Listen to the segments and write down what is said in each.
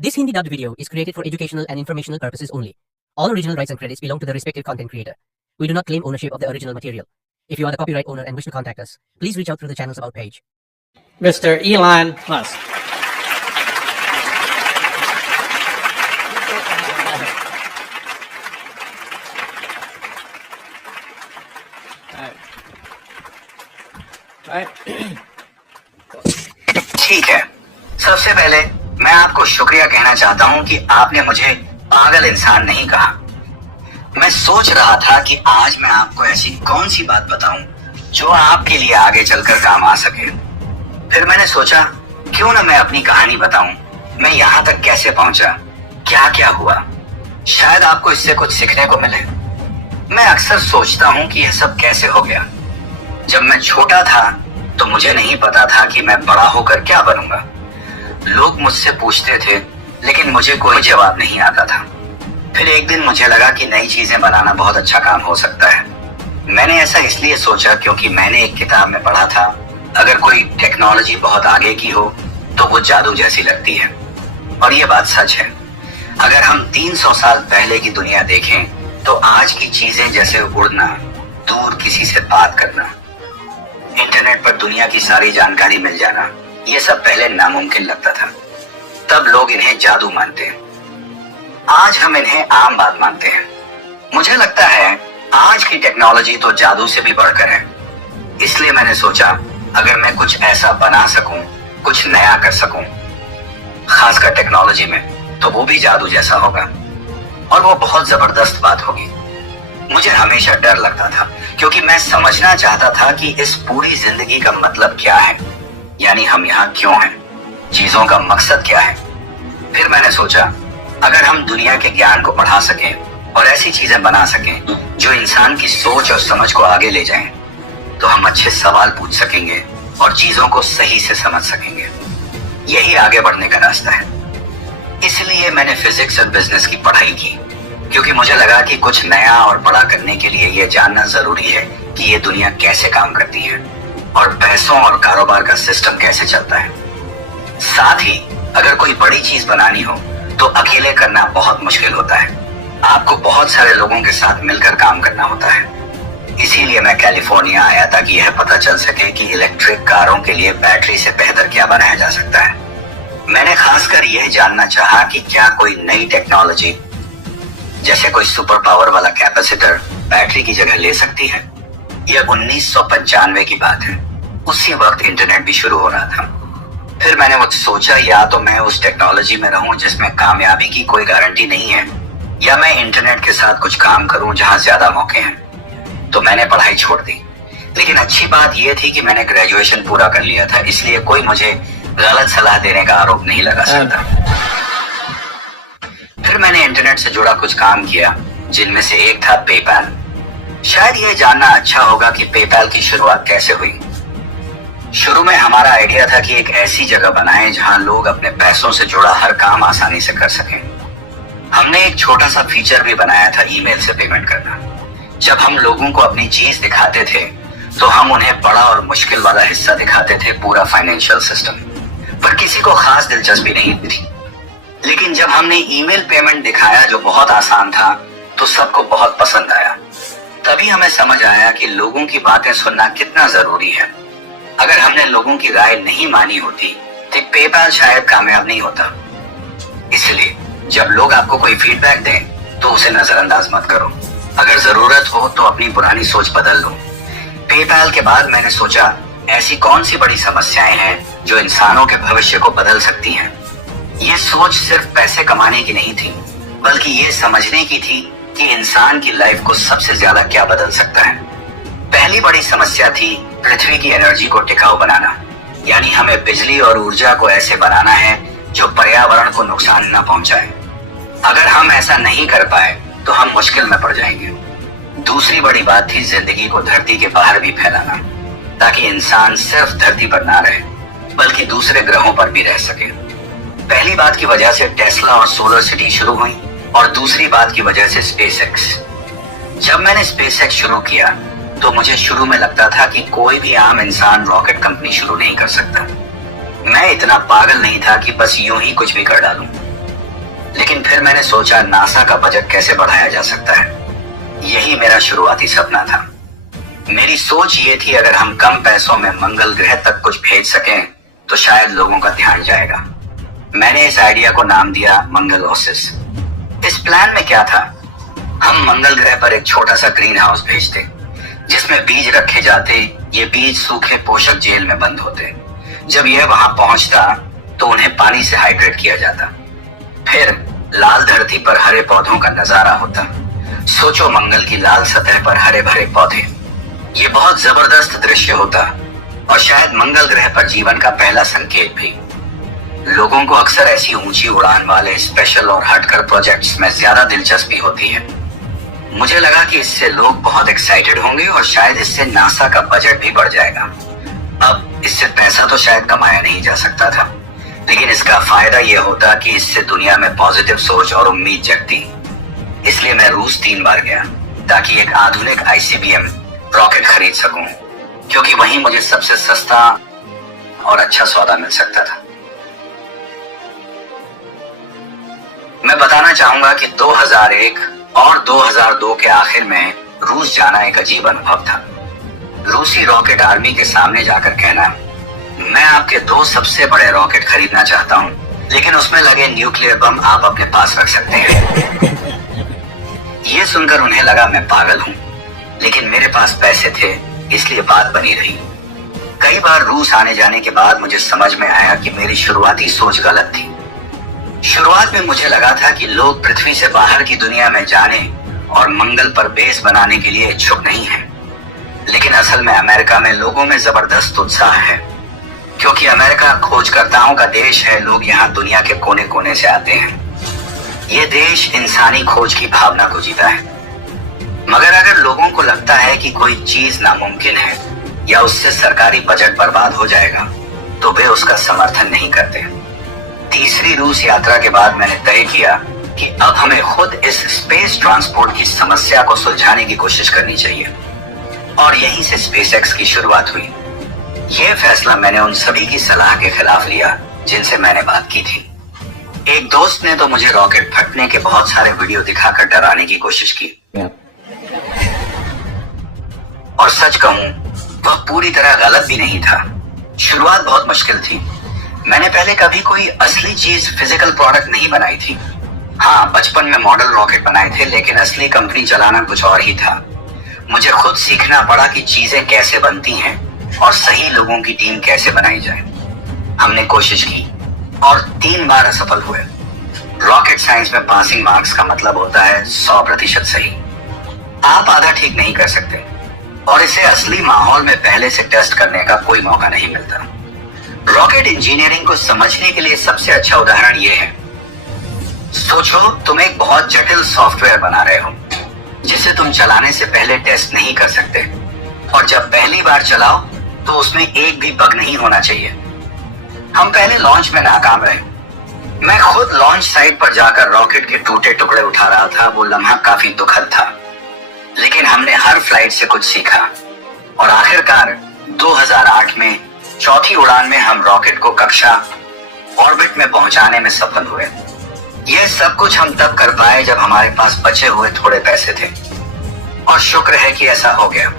This Hindi dubbed video is created for educational and informational purposes only. All original rights and credits belong to the respective content creator. We do not claim ownership of the original material. If you are the copyright owner and wish to contact us, please reach out through the channel's about page. Mr. Elon Musk. ठीक है, सबसे पहले मैं आपको शुक्रिया कहना चाहता हूं कि आपने मुझे पागल इंसान नहीं कहा। मैं सोच रहा था कि आज मैं आपको ऐसी कौन सी बात बताऊं जो आपके लिए आगे चलकर काम आ सके। फिर मैंने सोचा क्यों ना मैं अपनी कहानी बताऊं, मैं यहाँ तक कैसे पहुंचा, क्या क्या हुआ, शायद आपको इससे कुछ सीखने को मिले। मैं अक्सर सोचता हूं कि यह सब कैसे हो गया। जब मैं छोटा था तो मुझे नहीं पता था कि मैं बड़ा होकर क्या बनूंगा। लोग मुझसे पूछते थे लेकिन मुझे कोई जवाब नहीं आता था। फिर एक दिन मुझे लगा कि नई चीजें बनाना बहुत अच्छा काम हो सकता है। मैंने ऐसा इसलिए सोचा क्योंकि मैंने एक किताब में पढ़ा था, अगर कोई टेक्नोलॉजी बहुत आगे की हो तो वो जादू जैसी लगती है। और ये बात सच है। अगर हम 300 साल पहले की दुनिया देखें तो आज की चीजें जैसे उड़ना, दूर किसी से बात करना, इंटरनेट पर दुनिया की सारी जानकारी मिल जाना, ये सब पहले नामुमकिन लगता था। तब लोग इन्हें जादू मानते हैं। आज हम इन्हें आम बात मानते हैं। मुझे लगता है आज की टेक्नोलॉजी तो जादू से भी बढ़कर है। इसलिए मैंने सोचा अगर मैं कुछ ऐसा बना सकूं, कुछ नया कर सकूं, खासकर टेक्नोलॉजी में, तो वो भी जादू जैसा होगा और वो बहुत जबरदस्त बात होगी। मुझे हमेशा डर लगता था क्योंकि मैं समझना चाहता था कि इस पूरी जिंदगी का मतलब क्या है, यानी हम यहाँ क्यों हैं, चीजों का मकसद क्या है। फिर मैंने सोचा अगर हम दुनिया के ज्ञान को बढ़ा सकें और ऐसी चीजें बना सकें जो इंसान की सोच और समझ को आगे ले जाएं, तो हम अच्छे सवाल पूछ सकेंगे और चीजों को सही से समझ सकेंगे। यही आगे बढ़ने का रास्ता है। इसलिए मैंने फिजिक्स और बिजनेस की पढ़ाई की, क्योंकि मुझे लगा कि कुछ नया और बड़ा करने के लिए यह जानना जरूरी है कि ये दुनिया कैसे काम करती है और पैसों और कारोबार का सिस्टम कैसे चलता है। साथ ही अगर कोई बड़ी चीज बनानी हो तो अकेले करना बहुत मुश्किल होता है। आपको बहुत सारे लोगों के साथ मिलकर काम करना होता है। इसीलिए मैं कैलिफोर्निया आया ताकि यह पता चल सके कि इलेक्ट्रिक कारों के लिए बैटरी से बेहतर क्या बनाया जा सकता है। मैंने खासकर यह जानना चाहा कि क्या कोई नई टेक्नोलॉजी जैसे कोई सुपर पावर वाला कैपेसिटर बैटरी की जगह ले सकती है। यह 1995 की बात है। उसी वक्त इंटरनेट भी शुरू हो रहा था। फिर मैंने वो सोचा या तो मैं उस टेक्नोलॉजी में रहूं जिसमें कामयाबी की कोई गारंटी नहीं है, या मैं इंटरनेट के साथ कुछ काम करूं जहां ज्यादा मौके हैं। तो मैंने पढ़ाई छोड़ दी। लेकिन अच्छी बात यह थी कि मैंने ग्रेजुएशन पूरा कर लिया था, इसलिए कोई मुझे गलत सलाह देने का आरोप नहीं लगा सकता। फिर मैंने इंटरनेट से जुड़ा कुछ काम किया, जिनमें से एक था पेपैल। शायद यह जानना अच्छा होगा कि पेपैल की शुरुआत कैसे हुई। शुरू में हमारा आइडिया था कि एक ऐसी जगह बनाएं जहां लोग अपने पैसों से जुड़ा हर काम आसानी से कर सकें। हमने एक छोटा सा फीचर भी बनाया था, ईमेल से पेमेंट करना। जब हम लोगों को अपनी चीज दिखाते थे तो हम उन्हें बड़ा और मुश्किल वाला हिस्सा दिखाते थे, पूरा फाइनेंशियल सिस्टम, पर किसी को खास दिलचस्पी नहीं थी। लेकिन जब हमने ईमेल पेमेंट दिखाया जो बहुत आसान था, तो सबको बहुत पसंद आया। तभी हमें समझ आया कि लोगों की बातें सुनना कितना जरूरी है। अगर हमने लोगों की राय नहीं मानी होती तो पेपैल शायद कामयाब नहीं होता। इसलिए जब लोग आपको कोई फीडबैक दें तो उसे नजरअंदाज मत करो। अगर जरूरत हो तो अपनी पुरानी सोच बदल लो। पेपैल के बाद मैंने सोचा ऐसी कौन सी बड़ी समस्याएं हैं जो इंसानों के भविष्य को बदल सकती हैं। ये सोच सिर्फ पैसे कमाने की नहीं थी, बल्कि ये समझने की थी कि इंसान की लाइफ को सबसे ज्यादा क्या बदल सकता है। पहली बड़ी समस्या थी पृथ्वी की एनर्जी को टिकाऊ बनाना, यानी हमें बिजली और ऊर्जा को ऐसे बनाना है जो पर्यावरण को नुकसान न पहुंचाए। अगर हम ऐसा नहीं कर पाए तो हम मुश्किल में पड़ जाएंगे। दूसरी बड़ी बात थी जिंदगी को धरती के बाहर भी फैलाना, ताकि इंसान सिर्फ धरती पर ना रहे बल्कि दूसरे ग्रहों पर भी रह सके। पहली बात की वजह से टेस्ला और सोलर सिटी शुरू हुई, और दूसरी बात की वजह से स्पेसएक्स। जब मैंने स्पेसएक्स शुरू किया तो मुझे शुरू में लगता था कि कोई भी आम इंसान रॉकेट कंपनी शुरू नहीं कर सकता। मैं इतना पागल नहीं था कि बस यूं ही कुछ भी कर डालूं। लेकिन फिर मैंने सोचा नासा का बजट कैसे बढ़ाया जा सकता है। यही मेरा शुरुआती सपना था। मेरी सोच ये थी अगर हम कम पैसों में मंगल ग्रह तक कुछ भेज सकें तो शायद लोगों का ध्यान जाएगा। मैंने इस आइडिया को नाम दिया मंगल ओसिस। इस प्लान में क्या था, हम मंगल ग्रह पर एक छोटा सा ग्रीन हाउस भेजते जिसमें बीज रखे जाते। ये बीज सूखे पोषक जेल में बंद होते। जब यह वहां पहुंचता तो उन्हें पानी से हाइड्रेट किया जाता। फिर लाल धरती पर हरे पौधों का नजारा होता। सोचो मंगल की लाल सतह पर हरे भरे पौधे, ये बहुत जबरदस्त दृश्य होता और शायद मंगल ग्रह पर जीवन का पहला संकेत भी। लोगों को अक्सर ऐसी ऊंची उड़ान वाले स्पेशल और हटकर प्रोजेक्ट्स में ज्यादा दिलचस्पी होती है। मुझे लगा कि इससे लोग बहुत एक्साइटेड होंगे और शायद इससे नासा का बजट भी बढ़ जाएगा। अब इससे पैसा तो शायद कमाया नहीं जा सकता था, लेकिन इसका फायदा यह होता कि इससे दुनिया में पॉजिटिव सोच और उम्मीद जगती। इसलिए मैं रूस 3 बार गया ताकि एक आधुनिक ICBM रॉकेट खरीद सकूं, क्योंकि वहीं मुझे सबसे सस्ता और अच्छा सौदा मिल सकता था। मैं बताना चाहूंगा कि 2001 और 2002 के आखिर में रूस जाना एक अजीब अनुभव था। रूसी रॉकेट आर्मी के सामने जाकर कहना, मैं आपके 2 सबसे बड़े रॉकेट खरीदना चाहता हूं, लेकिन उसमें लगे न्यूक्लियर बम आप अपने पास रख सकते हैं। यह सुनकर उन्हें लगा मैं पागल हूं, लेकिन मेरे पास पैसे थे, इसलिए बात बनी रही। कई बार रूस आने जाने के बाद मुझे समझ में आया कि मेरी शुरुआती सोच गलत थी। शुरुआत में मुझे लगा था कि लोग पृथ्वी से बाहर की दुनिया में जाने और मंगल पर बेस बनाने के लिए इच्छुक नहीं हैं। लेकिन असल में अमेरिका में लोगों में जबरदस्त उत्साह है, क्योंकि अमेरिका खोजकर्ताओं का देश है। लोग यहाँ दुनिया के कोने कोने से आते हैं। ये देश इंसानी खोज की भावना को जीता है। मगर अगर लोगों को लगता है कि कोई चीज नामुमकिन है या उससे सरकारी बजट बर्बाद हो जाएगा, तो वे उसका समर्थन नहीं करते। तीसरी रूस यात्रा के बाद मैंने तय किया कि अब हमें खुद इस स्पेस ट्रांसपोर्ट की समस्या को सुलझाने की कोशिश करनी चाहिए, और यहीं से स्पेसएक्स की शुरुआत हुई। यह फैसला मैंने उन सभी की सलाह के खिलाफ लिया जिनसे मैंने बात की थी। एक दोस्त ने तो मुझे रॉकेट फटने के बहुत सारे वीडियो दिखाकर डराने की कोशिश की, और सच कहूं वह पूरी तरह गलत भी नहीं था। शुरुआत बहुत मुश्किल थी। मैंने पहले कभी कोई असली चीज, फिजिकल प्रोडक्ट नहीं बनाई थी। हाँ, बचपन में मॉडल रॉकेट बनाए थे, लेकिन असली कंपनी चलाना कुछ और ही था। मुझे खुद सीखना पड़ा कि चीजें कैसे बनती हैं और सही लोगों की टीम कैसे बनाई जाए। हमने कोशिश की और 3 बार असफल हुए। रॉकेट साइंस में पासिंग मार्क्स का मतलब होता है 100% सही। आप आधा ठीक नहीं कर सकते, और इसे असली माहौल में पहले से टेस्ट करने का कोई मौका नहीं मिलता। रॉकेट इंजीनियरिंग को समझने के लिए सबसे अच्छा उदाहरण यह है, सोचो तुम एक बहुत जटिल सॉफ्टवेयर बना रहे हो जिसे तुम चलाने से पहले टेस्ट नहीं कर सकते, और जब पहली बार चलाओ तो उसमें एक भी बग नहीं होना चाहिए। हम पहले लॉन्च में नाकाम रहे। मैं खुद लॉन्च साइट पर जाकर रॉकेट के टूटे टुकड़े उठा रहा था। वो लम्हा काफी दुखद था, लेकिन हमने हर फ्लाइट से कुछ सीखा, और आखिरकार 2008 में चौथी उड़ान में हम रॉकेट को कक्षा ऑर्बिट में पहुंचाने में सफल हुए। यह सब कुछ हम तब कर पाए जब हमारे पास बचे हुए थोड़े पैसे थे, और शुक्र है कि ऐसा हो गया।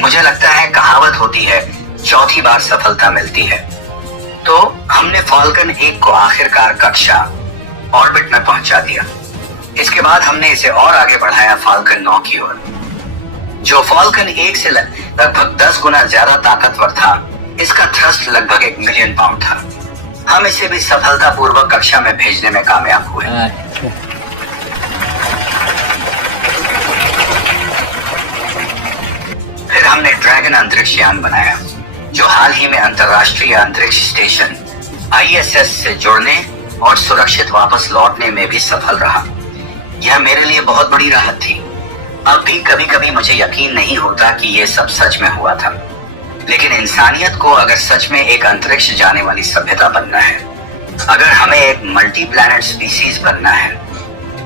मुझे लगता है कहावत होती है, चौथी बार सफलता मिलती है। तो हमने फाल्कन 1 को आखिरकार कक्षा ऑर्बिट में पहुंचा दिया। इसके बाद हमने इसे और आगे बढ़ाया फाल्कन 9 की ओर, जो फाल्कन 1 से लगभग 10 गुना ज्यादा ताकतवर था। इसका थ्रस्ट लगभग 1 मिलियन पाउंड था। हम इसे भी सफलतापूर्वक कक्षा में भेजने में कामयाब हुए। फिर हमने ड्रैगन अंतरिक्ष यान बनाया, जो हाल ही में अंतरराष्ट्रीय अंतरिक्ष स्टेशन ISS से जुड़ने और सुरक्षित वापस लौटने में भी सफल रहा। यह मेरे लिए बहुत बड़ी राहत थी। अब भी कभी कभी मुझे यकीन नहीं होता कि यह सब सच में हुआ था, लेकिन इंसानियत को अगर सच में एक अंतरिक्ष जाने वाली सभ्यता बनना है, अगर हमें एक मल्टी प्लैनेट स्पीसीज बनना है,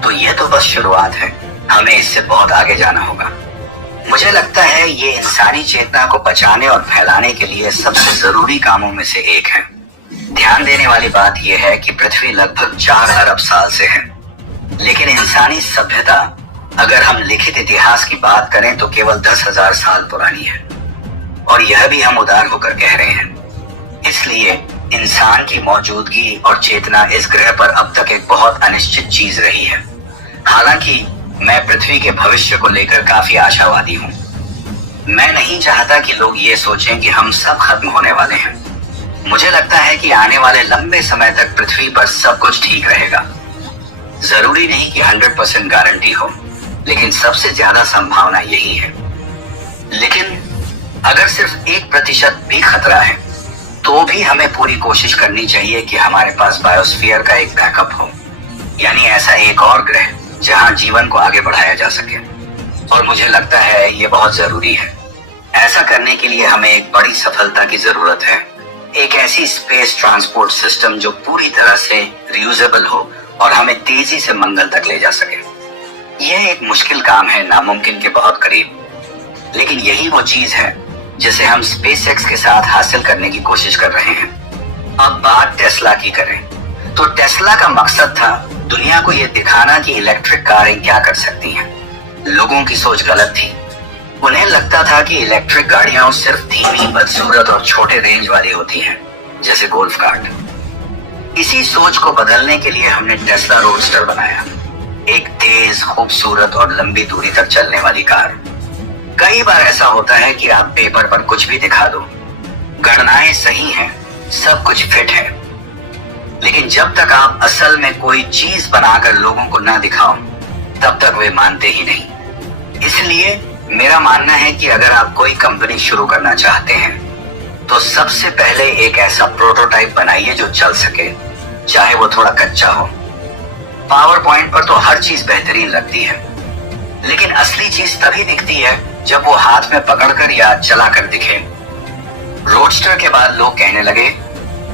तो यह तो बस शुरुआत है। हमें इससे बहुत आगे जाना होगा। मुझे लगता है ये इंसानी चेतना को बचाने और फैलाने के लिए सबसे जरूरी कामों में से एक है। ध्यान देने वाली बात यह है कि पृथ्वी लगभग 4 अरब साल से है, लेकिन इंसानी सभ्यता, अगर हम लिखित इतिहास की बात करें तो केवल 10,000 साल पुरानी है। और यह भी हम उदार होकर कह रहे हैं। इसलिए इंसान की मौजूदगी और चेतना इस ग्रह पर अब तक एक बहुत अनिश्चित चीज रही है। हालांकि मैं पृथ्वी के भविष्य को लेकर काफी आशावादी हूँ। मैं नहीं चाहता कि लोग ये सोचें कि हम सब खत्म होने वाले हैं। मुझे लगता है कि आने वाले लंबे समय तक पृथ्वी पर सब कुछ ठीक रहेगा। जरूरी नहीं कि 100% गारंटी हो, लेकिन सबसे ज्यादा संभावना यही है। लेकिन अगर सिर्फ 1% भी खतरा है, तो भी हमें पूरी कोशिश करनी चाहिए कि हमारे पास बायोस्फीयर का एक बैकअप हो, यानी ऐसा एक और ग्रह जहां जीवन को आगे बढ़ाया जा सके। और मुझे लगता है ये बहुत जरूरी है। ऐसा करने के लिए हमें एक बड़ी सफलता की जरूरत है, एक ऐसी स्पेस ट्रांसपोर्ट सिस्टम जो पूरी तरह से रियूजेबल हो और हमें तेजी से मंगल तक ले जा सके। यह एक मुश्किल काम है, नामुमकिन के बहुत करीब, लेकिन यही वो चीज है जिसे हम स्पेसएक्स के साथ हासिल करने की कोशिश कर रहे हैं। अब बात टेस्ला की करें तो टेस्ला का मकसद था दुनिया को यह दिखाना कि इलेक्ट्रिक कारें क्या कर सकती हैं। लोगों की सोच गलत थी। उन्हें लगता था कि इलेक्ट्रिक गाड़ियां सिर्फ धीमी, बदसूरत और छोटे रेंज वाली होती हैं, जैसे गोल्फ कार्ट। इसी सोच को बदलने के लिए हमने टेस्ला रोडस्टर बनाया, एक तेज, खूबसूरत और लंबी दूरी तक चलने वाली कार। कई बार ऐसा होता है कि आप पेपर पर कुछ भी दिखा दो, गणनाएं सही हैं, सब कुछ फिट है, लेकिन जब तक आप असल में कोई चीज बनाकर लोगों को ना दिखाओ, तब तक वे मानते ही नहीं। इसलिए मेरा मानना है कि अगर आप कोई कंपनी शुरू करना चाहते हैं, तो सबसे पहले एक ऐसा प्रोटोटाइप बनाइए जो चल सके, चाहे वो थोड़ा कच्चा हो। पावर पॉइंट पर तो हर चीज बेहतरीन लगती है, लेकिन असली चीज तभी दिखती है जब वो हाथ में पकड़कर या चलाकर दिखे। रोडस्टर के बाद लोग कहने लगे,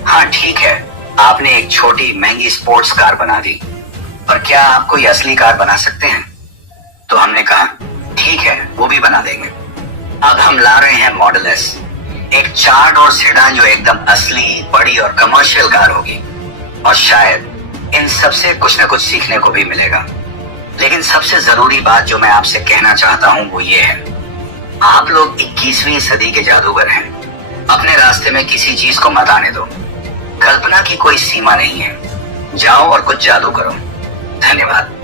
हाँ ठीक है, आपने एक छोटी महंगी स्पोर्ट्स कार बना दी, पर क्या आप कोई असली कार बना सकते हैं? तो हमने कहा ठीक है, वो भी बना देंगे। अब हम ला रहे हैं मॉडल एस, एक 4 डोर सेडान जो एकदम असली, बड़ी और कमर्शियल कार होगी। और शायद इन सबसे कुछ न कुछ सीखने को भी मिलेगा। लेकिन सबसे जरूरी बात जो मैं आपसे कहना चाहता हूं वो ये है, आप लोग 21वीं सदी के जादूगर हैं। अपने रास्ते में किसी चीज को मत आने दो। कल्पना की कोई सीमा नहीं है। जाओ और कुछ जादू करो। धन्यवाद।